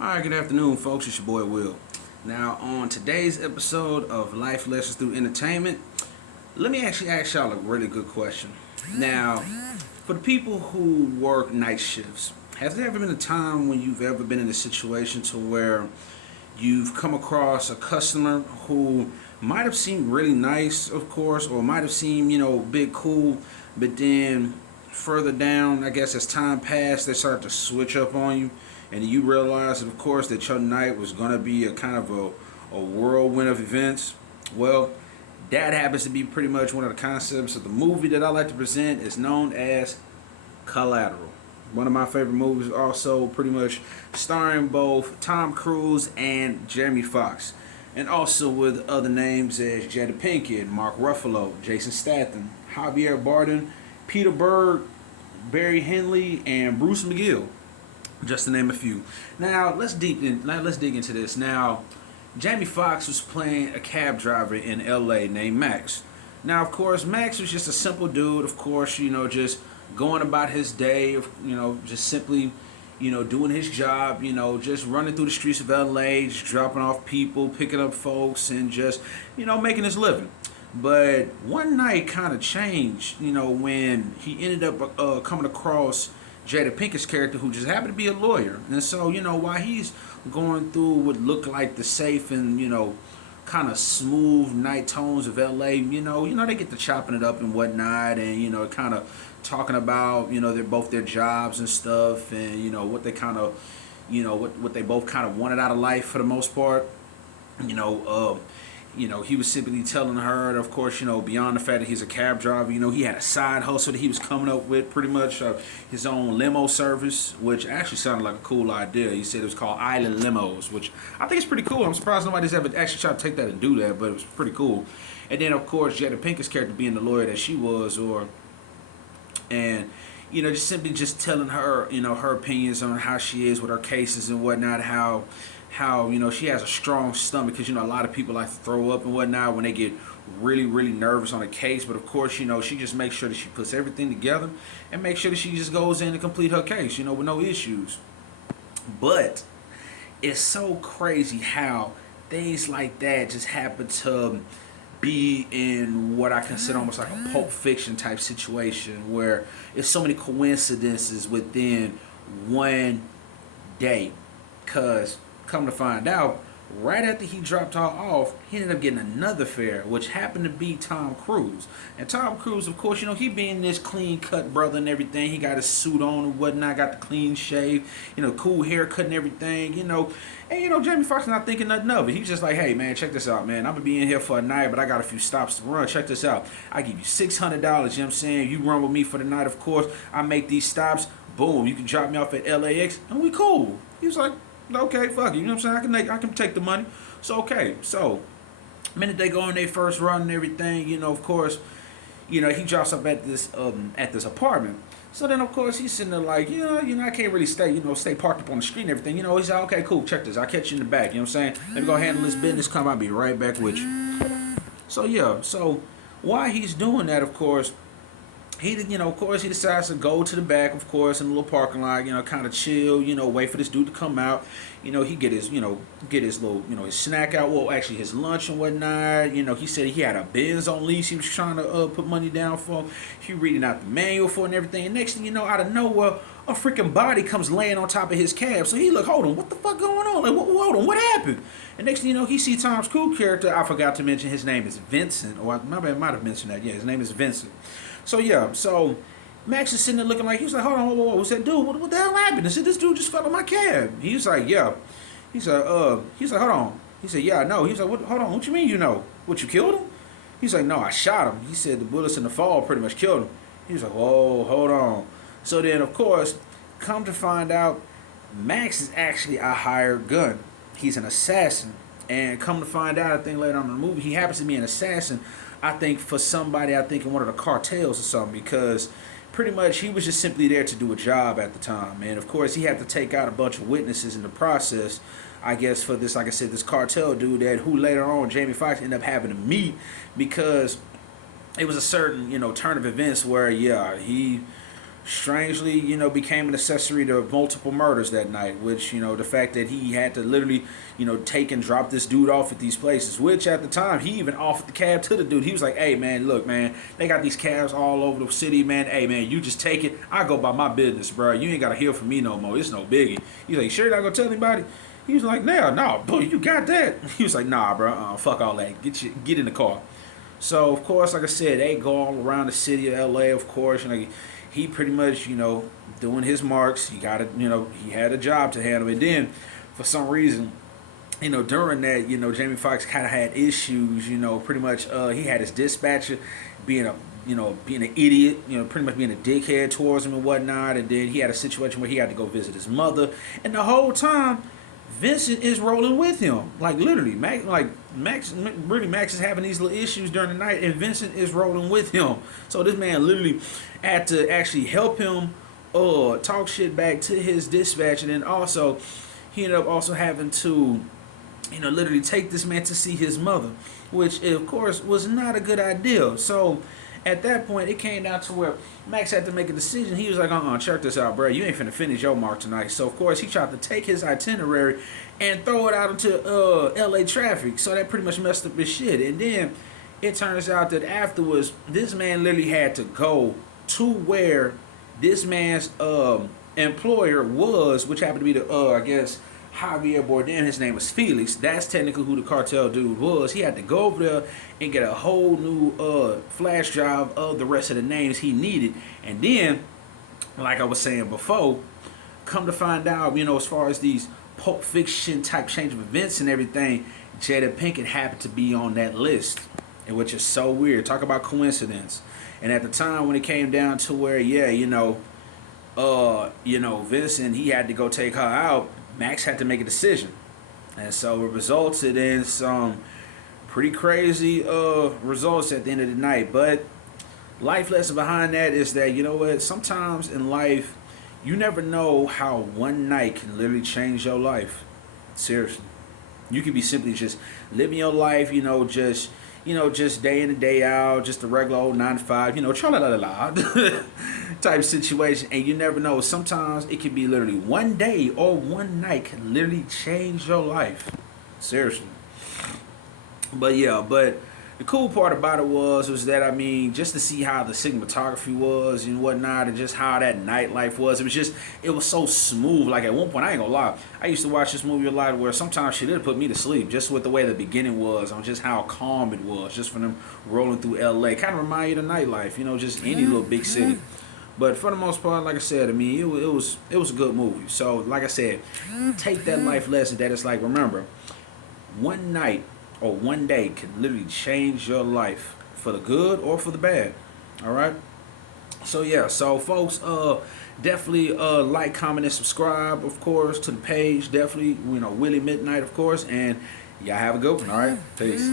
Alright, good afternoon, folks. It's your boy Will. Now, on today's episode of Life Lessons Through Entertainment, let me actually ask y'all a really good question. Now, for the people who work night shifts, has there ever been a time when you've ever been in a situation to where you've come across a customer who might have seemed really nice, of course, or might have seemed, big cool, but then further down, I guess as time passed, they started to switch up on you, and you realize, of course, that your night was going to be a kind of a whirlwind of events? Well, that happens to be pretty much one of the concepts of the movie that I like to present. Is known as Collateral. One of my favorite movies, also pretty much starring both Tom Cruise and Jamie Foxx, and also with other names as Jada Pinkett, Mark Ruffalo, Jason Statham, Javier Bardem, Peter Berg, Barry Henley, and Bruce McGill, just to name a few. Now let's dig into this. Now, Jamie Foxx was playing a cab driver in L.A. named Max. Now, of course, Max was just a simple dude. Of course, just going about his day. Just simply, doing his job. Just running through the streets of L.A., just dropping off people, picking up folks, and just, making his living. But one night kind of changed, when he ended up coming across Jada Pinkett's character, who just happened to be a lawyer. And so, while he's going through what looked like the safe and, kind of smooth night tones of LA, they get to chopping it up and whatnot, and, kind of talking about, their jobs and stuff, and, what they kind of, what they both kind of wanted out of life for the most part. He was simply telling her, of course, beyond the fact that he's a cab driver, he had a side hustle that he was coming up with, pretty much his own limo service, which actually sounded like a cool idea. He said it was called Island Limos, which I think is pretty cool. I'm surprised nobody's ever actually tried to take that and do that, but it was pretty cool. And then, of course, Jada Pinkett's character being the lawyer that she was, just simply just telling her, her opinions on how she is with her cases and whatnot, how she has a strong stomach, because a lot of people like to throw up and whatnot when they get really nervous on a case. But of course, she just makes sure that she puts everything together and makes sure that she just goes in and complete her case, with no issues. But it's so crazy how things like that just happen to be in what I consider almost like a Pulp Fiction type situation, where it's so many coincidences within one day. Because come to find out, right after he dropped her off, he ended up getting another fare, which happened to be Tom Cruise. And Tom Cruise, of course, he being this clean-cut brother and everything, he got his suit on and whatnot, got the clean shave, cool haircut and everything, And, Jamie Foxx not thinking nothing of it. He's just like, hey, man, check this out, man. I'm going to be in here for a night, but I got a few stops to run. Check this out. I give you $600, you know what I'm saying? You run with me for the night, of course. I make these stops. Boom, you can drop me off at LAX, and we cool. He was like, okay, fuck it, you know what I'm saying? I can take the money. So, okay, so, minute they go on their first run and everything, of course, he drops up at this apartment. So then, of course, he's sitting there like, I can't really stay parked up on the street and everything. He's like, okay, cool, check this. I'll catch you in the back, you know what I'm saying? Let me go handle this business, I'll be right back with you. So, yeah, so while he's doing that, of course, he decides to go to the back, of course, in a little parking lot, kind of chill, wait for this dude to come out. He get his little, his snack out, well, actually his lunch and whatnot. He said he had a Benz on lease he was trying to put money down for. He reading out the manual for and everything. And next thing you know, out of nowhere, a freaking body comes laying on top of his cab. So he look, hold on, what the fuck going on? Like, hold on, what happened? And next thing you know, he see Tom's cool character. I forgot to mention his name is Vincent. Or I might have mentioned that. Yeah, his name is Vincent. So yeah, so Max is sitting there looking like, he was like, hold on, what's that dude? What the hell happened? I said, this dude just fell in my cab. He was like, yeah. He's like, hold on. He said, yeah, I know. He was like, hold on, what you mean you know? What, you killed him? He's like, no, I shot him. He said the bullets in the fall pretty much killed him. He was like, whoa, hold on. So then, of course, come to find out, Max is actually a hired gun. He's an assassin. And come to find out, I think later on in the movie, he happens to be an assassin, I think, for somebody, in one of the cartels or something, because pretty much he was just simply there to do a job at the time. And, of course, he had to take out a bunch of witnesses in the process, I guess, for this, like I said, this cartel dude who later on Jamie Foxx ended up having to meet, because it was a certain, turn of events where, yeah, he strangely, became an accessory to multiple murders that night, which, the fact that he had to literally, take and drop this dude off at these places, which at the time, he even offered the cab to the dude. He was like, hey, man, look, man, they got these cabs all over the city, man. Hey, man, you just take it. I go by my business, bro. You ain't got to hear from me no more. It's no biggie. He's like, sure you're not going to tell anybody? He was like, no, boy, you got that. He was like, nah, bro, fuck all that. Get in the car. So, of course, like I said, they go all around the city of L.A., of course. He pretty much, doing his marks. He got it, he had a job to handle. And then, for some reason, during that, Jamie Foxx kind of had issues, pretty much he had his dispatcher being being an idiot, pretty much being a dickhead towards him and whatnot. And then he had a situation where he had to go visit his mother. And the whole time, Vincent is rolling with him. Like, literally, Max is having these little issues during the night, and Vincent is rolling with him. So this man literally had to actually help him talk shit back to his dispatch. And then also, he ended up also having to, literally take this man to see his mother, which, of course, was not a good idea. So at that point, it came down to where Max had to make a decision. He was like, check this out, bro. You ain't finna finish your mark tonight. So, of course, he tried to take his itinerary and throw it out into L.A. traffic. So that pretty much messed up his shit. And then it turns out that afterwards, this man literally had to go to where this man's employer was, which happened to be the, I guess, Javier Bardem. His name was Felix. That's technically who the cartel dude was. He had to go over there and get a whole new flash drive of the rest of the names he needed. And then, like I was saying before, come to find out, as far as these Pulp Fiction type change of events and everything, Jada Pinkett happened to be on that list, and which is so weird. Talk about coincidence. And at the time when it came down to where, Vincent, he had to go take her out, Max had to make a decision. And so it resulted in some pretty crazy results at the end of the night. But life lesson behind that is that, sometimes in life, you never know how one night can literally change your life. Seriously. You could be simply just living your life, just day in and day out, just a regular old 9 to 5, tra-la-la-la-la type situation. And you never know. Sometimes it could be literally one day or one night can literally change your life. Seriously. But the cool part about it was that, just to see how the cinematography was and whatnot, and just how that nightlife was, it was so smooth. Like, at one point, I ain't gonna lie, I used to watch this movie a lot where sometimes she did put me to sleep, just with the way the beginning was, on just how calm it was, just from them rolling through LA. Kind of remind you of the nightlife, just any little big city. But for the most part, like I said, it was a good movie. So, like I said, take that life lesson that it's like, remember, one night or one day can literally change your life for the good or for the bad. All right. So folks, definitely like, comment, and subscribe, of course, to the page. Definitely, Willie Midnight, of course, and y'all have a good one. All right, peace.